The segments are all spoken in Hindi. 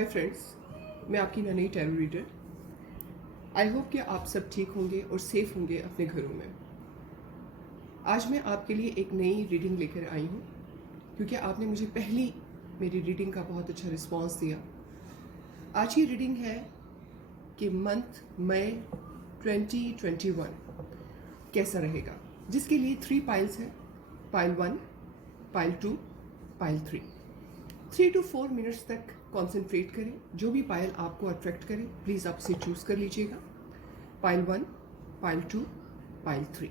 हाय फ्रेंड्स, मैं आपकी नई टैरो रीडर। आई होप कि आप सब ठीक होंगे और सेफ होंगे अपने घरों में। आज मैं आपके लिए एक नई रीडिंग लेकर आई हूँ क्योंकि आपने मुझे पहली मेरी रीडिंग का बहुत अच्छा रिस्पांस दिया। आज की रीडिंग है कि मंथ मई 2021 कैसा रहेगा, जिसके लिए 3 पाइल्स हैं। Pile 1, pile 2, pile 3। 3 to 4 minutes तक कॉन्सेंट्रेट करें। जो भी पायल आपको अट्रैक्ट करे प्लीज़ आप उसे चूज़ कर लीजिएगा। Pile 1, pile 2, pile 3।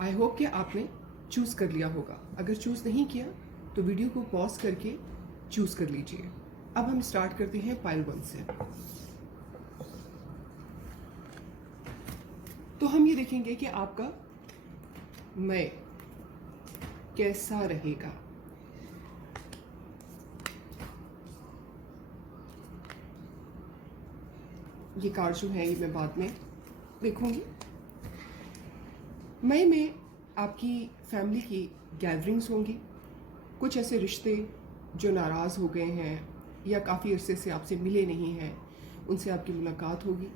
I hope कि आपने चूज़ कर लिया होगा। अगर चूज़ नहीं किया तो वीडियो को पॉज करके चूज़ कर लीजिए। अब हम स्टार्ट करते हैं पाइल 1 से। तो हम ये देखेंगे कि आपका मई कैसा रहेगा। ये कार्ड जो है ये मैं बाद में देखूंगी। मई में आपकी फैमिली की गैदरिंग्स होंगी। कुछ ऐसे रिश्ते जो नाराज़ हो गए हैं या काफ़ी अरसे से आपसे मिले नहीं हैं, उनसे आपकी मुलाकात होगी।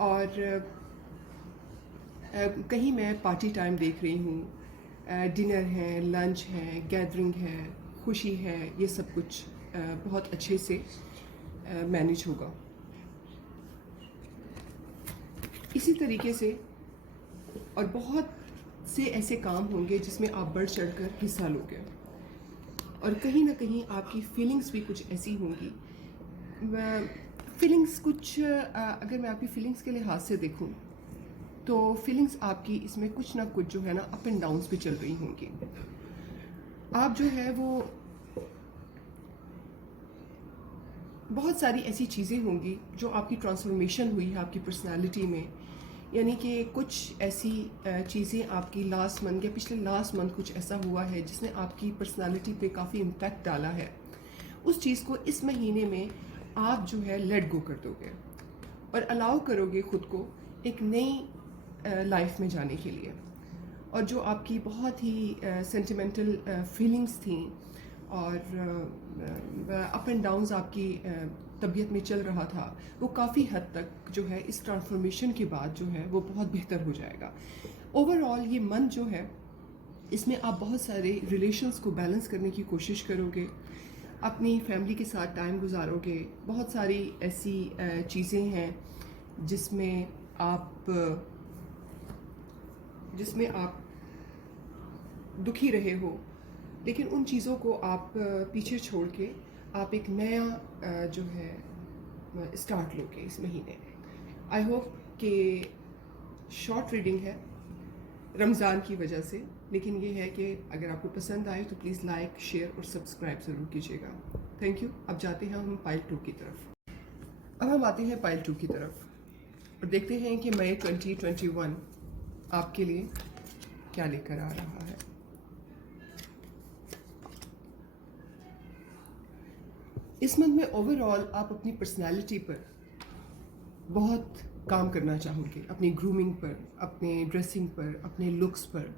और कहीं मैं पार्टी टाइम देख रही हूँ। डिनर है, लंच है, गैदरिंग है, खुशी है, ये सब कुछ बहुत अच्छे से मैनेज होगा। इसी तरीके से और बहुत से ऐसे काम होंगे जिसमें आप बढ़ चढ़कर हिस्सा लोगे। और कहीं ना कहीं आपकी फीलिंग्स भी कुछ ऐसी होंगी। फीलिंग्स कुछ अगर मैं आपकी फीलिंग्स के लिहाज से देखूं तो फीलिंग्स आपकी इसमें कुछ ना कुछ जो है ना अप एंड डाउन्स भी चल रही होंगी। आप जो है वो बहुत सारी ऐसी चीज़ें होंगी जो आपकी ट्रांसफॉर्मेशन हुई है आपकी पर्सनालिटी में। यानी कि कुछ ऐसी चीज़ें आपकी लास्ट मंथ या पिछले लास्ट मंथ कुछ ऐसा हुआ है जिसने आपकी पर्सनालिटी पे काफ़ी इम्पैक्ट डाला है। उस चीज़ को इस महीने में आप जो है लेट गो कर दोगे और अलाउ करोगे ख़ुद को एक नई लाइफ में जाने के लिए। और जो आपकी बहुत ही सेंटिमेंटल फीलिंग्स थी और अप एंड डाउन्स आपकी तबीयत में चल रहा था, वो काफ़ी हद तक जो है इस ट्रांसफॉर्मेशन के बाद जो है वो बहुत बेहतर हो जाएगा। ओवरऑल ये मंथ जो है इसमें आप बहुत सारे रिलेशंस को बैलेंस करने की कोशिश करोगे, अपनी फैमिली के साथ टाइम गुजारोगे। बहुत सारी ऐसी चीज़ें हैं जिसमें आप दुखी रहे हो, लेकिन उन चीज़ों को आप पीछे छोड़ के आप एक नया जो है स्टार्ट लोगे इस महीने। आई होप कि शॉर्ट रीडिंग है रमज़ान की वजह से, लेकिन ये है कि अगर आपको पसंद आए तो प्लीज़ लाइक, शेयर और सब्सक्राइब ज़रूर कीजिएगा। Thank you. अब जाते हैं हम पाइल 2 की तरफ। अब हम आते हैं पाइल 2 की तरफ और देखते हैं कि मई 2021 आपके लिए क्या लेकर आ रहा है। इस मंथ में ओवरऑल आप अपनी पर्सनालिटी पर बहुत काम करना चाहोगे। अपनी ग्रूमिंग पर, अपने ड्रेसिंग पर, अपने लुक्स पर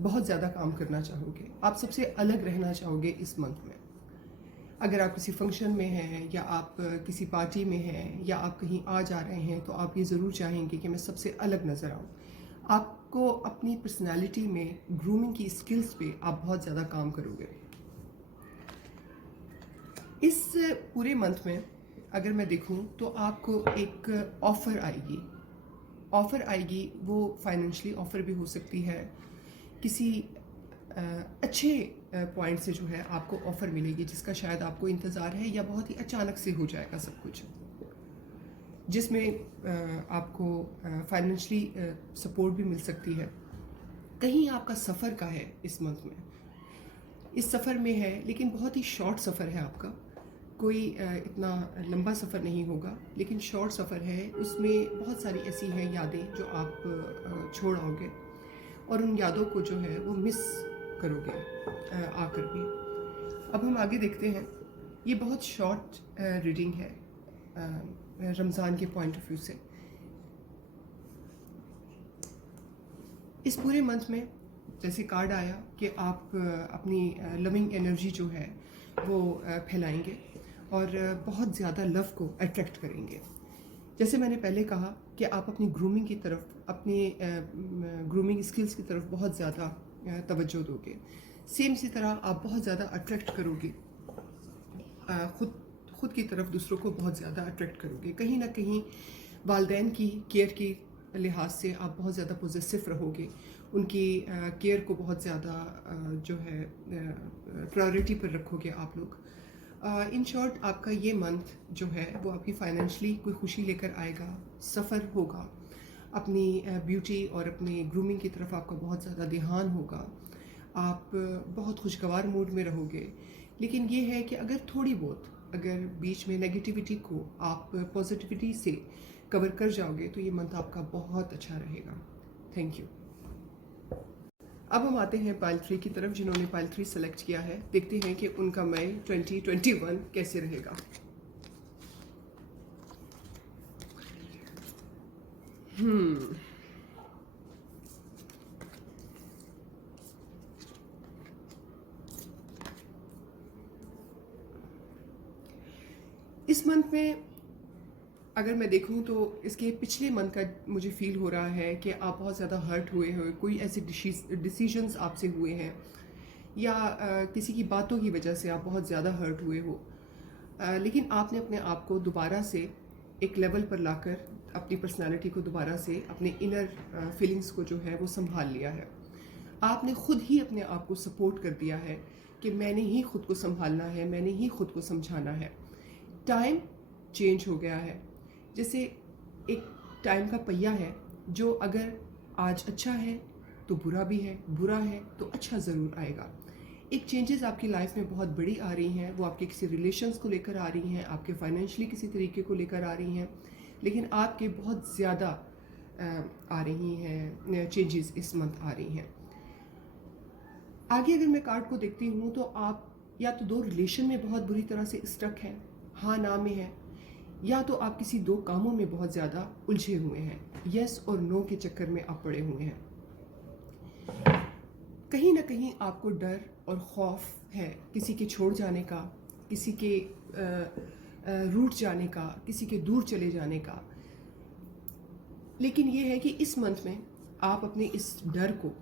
बहुत ज़्यादा काम करना चाहोगे। आप सबसे अलग रहना चाहोगे इस मंथ में। अगर आप किसी फंक्शन में हैं या आप किसी पार्टी में हैं या आप कहीं आ जा रहे हैं तो आप ये ज़रूर चाहेंगे कि मैं सबसे अलग नज़र आऊँ। आपको अपनी पर्सनालिटी में ग्रूमिंग की स्किल्स पे आप बहुत ज़्यादा काम करोगे। इस पूरे मंथ में अगर मैं देखूं तो आपको एक ऑफ़र आएगी। वो फाइनेंशियली ऑफ़र भी हो सकती है, किसी अच्छे पॉइंट से जो है आपको ऑफ़र मिलेगी जिसका शायद आपको इंतज़ार है, या बहुत ही अचानक से हो जाएगा सब कुछ, जिसमें आपको फाइनेंशियली सपोर्ट भी मिल सकती है। कहीं आपका सफ़र का है इस मंथ में, इस सफ़र में है लेकिन बहुत ही शॉर्ट सफ़र है आपका। कोई इतना लंबा सफ़र नहीं होगा लेकिन शॉर्ट सफ़र है। उसमें बहुत सारी ऐसी हैं यादें जो आप छोड़ आओगे और उन यादों को जो है वो मिस करोगे आकर भी। अब हम आगे देखते हैं। ये बहुत शॉर्ट रीडिंग है रमज़ान के पॉइंट ऑफ व्यू से। इस पूरे मंथ में जैसे कार्ड आया कि आप अपनी लविंग एनर्जी जो है वो फैलाएंगे और बहुत ज़्यादा लव को अट्रैक्ट करेंगे। जैसे मैंने पहले कहा कि आप अपनी ग्रूमिंग की तरफ, अपनी ग्रूमिंग स्किल्स की तरफ बहुत ज़्यादा तवज्जो दोगे। सेम इसी तरह आप बहुत ज़्यादा अट्रैक्ट करोगे, खुद की तरफ दूसरों को बहुत ज़्यादा अट्रैक्ट करोगे। कहीं ना कहीं वालदैन की केयर की लिहाज से आप बहुत ज़्यादा पॉजिटिव रहोगे, उनकी केयर को बहुत ज़्यादा जो है प्रायोरिटी पर रखोगे आप लोग। इन शॉर्ट आपका ये मंथ जो है वो आपकी फाइनेंशली कोई खुशी लेकर आएगा, सफ़र होगा, अपनी ब्यूटी और अपनी ग्रूमिंग की तरफ आपका बहुत ज़्यादा ध्यान होगा, आप बहुत खुशगवार मूड में रहोगे। लेकिन ये है कि अगर थोड़ी बहुत अगर बीच में नेगेटिविटी को आप पॉजिटिविटी से कवर कर जाओगे तो ये मंथ आपका बहुत अच्छा रहेगा। Thank you. अब हम आते हैं पाइल 3 की तरफ। जिन्होंने पाइल 3 सेलेक्ट किया है, देखते हैं कि उनका मई 2021 कैसे रहेगा। इस मंथ में अगर मैं देखूं तो इसके पिछले मंथ का मुझे फील हो रहा है कि आप बहुत ज़्यादा हर्ट हुए हो, कोई ऐसे डिसीजंस आपसे हुए हैं या किसी की बातों की वजह से आप बहुत ज़्यादा हर्ट हुए हो, लेकिन आपने अपने आप को दोबारा से एक लेवल पर लाकर अपनी पर्सनालिटी को दोबारा से अपने इनर फीलिंग्स को जो है वो संभाल लिया है। आपने खुद ही अपने आप को सपोर्ट कर दिया है कि मैंने ही खुद को संभालना है, मैंने ही खुद को समझाना है। टाइम चेंज हो गया है। जैसे एक टाइम का पहिया है जो अगर आज अच्छा है तो बुरा भी है, बुरा है तो अच्छा ज़रूर आएगा। एक चेंजेस आपकी लाइफ में बहुत बड़ी आ रही हैं, वो आपके किसी रिलेशंस को लेकर आ रही हैं, आपके फाइनेंशियली किसी तरीके को लेकर आ रही हैं, लेकिन आपके बहुत ज़्यादा आ रही हैं चेंजेस इस मंथ आ रही हैं। आगे अगर मैं कार्ड को देखती हूँ तो आप या तो दो रिलेशन में बहुत बुरी तरह से स्टक हैं, हाँ ना में है, या तो आप किसी दो कामों में बहुत ज़्यादा उलझे हुए हैं, यस और नो के चक्कर में आप पड़े हुए हैं। कहीं ना कहीं आपको डर और खौफ है किसी के छोड़ जाने का, किसी के रूठ जाने का, किसी के दूर चले जाने का। लेकिन ये है कि इस मंथ में आप अपने इस डर को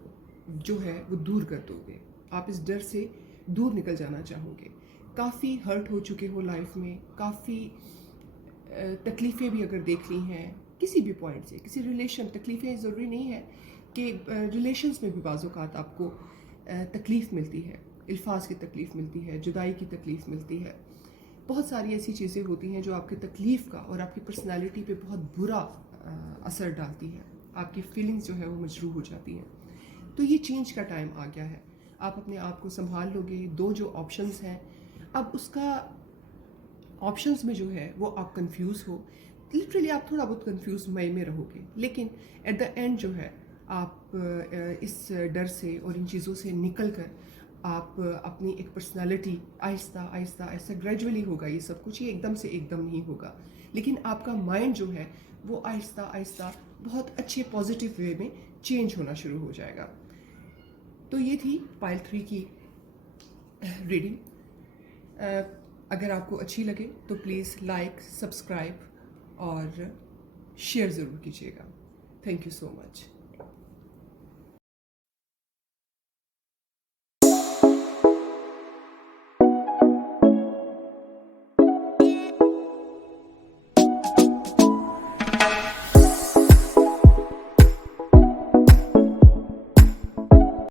जो है वो दूर कर दोगे, आप इस डर से दूर निकल जाना चाहोगे। काफ़ी हर्ट हो चुके हो लाइफ में, काफ़ी तकलीफ़ें भी अगर देख ली हैं किसी भी पॉइंट से, किसी रिलेशन, तकलीफ़ें ज़रूरी नहीं है कि रिलेशंस में भी बाज़ औक़ात आपको तकलीफ़ मिलती है, अल्फाज की तकलीफ़ मिलती है, जुदाई की तकलीफ़ मिलती है। बहुत सारी ऐसी चीज़ें होती हैं जो आपकी तकलीफ़ का और आपकी पर्सनैलिटी पे बहुत बुरा असर डालती है, आपकी फीलिंग्स जो है वो मजरूह हो जाती हैं। तो ये चेंज का टाइम आ गया है, आप अपने आप को संभाल लोगे। दो जो ऑप्शंस हैं, अब उसका ऑप्शंस में जो है वो आप कंफ्यूज हो, लिटरली आप थोड़ा बहुत कंफ्यूज मई में रहोगे, लेकिन एट द एंड जो है आप इस डर से और इन चीज़ों से निकल कर आप अपनी एक पर्सनालिटी आहिस्ता आहिस्ता आहिस्ता ग्रेजुअली होगा। ये सब कुछ ये एकदम से एकदम नहीं होगा, लेकिन आपका माइंड जो है वो आहिस्ता आहिस्ता बहुत अच्छे पॉजिटिव वे में चेंज होना शुरू हो जाएगा। तो ये थी पाइल 3 की रीडिंग। अगर आपको अच्छी लगे तो प्लीज़ लाइक, सब्सक्राइब और शेयर ज़रूर कीजिएगा। Thank you so much.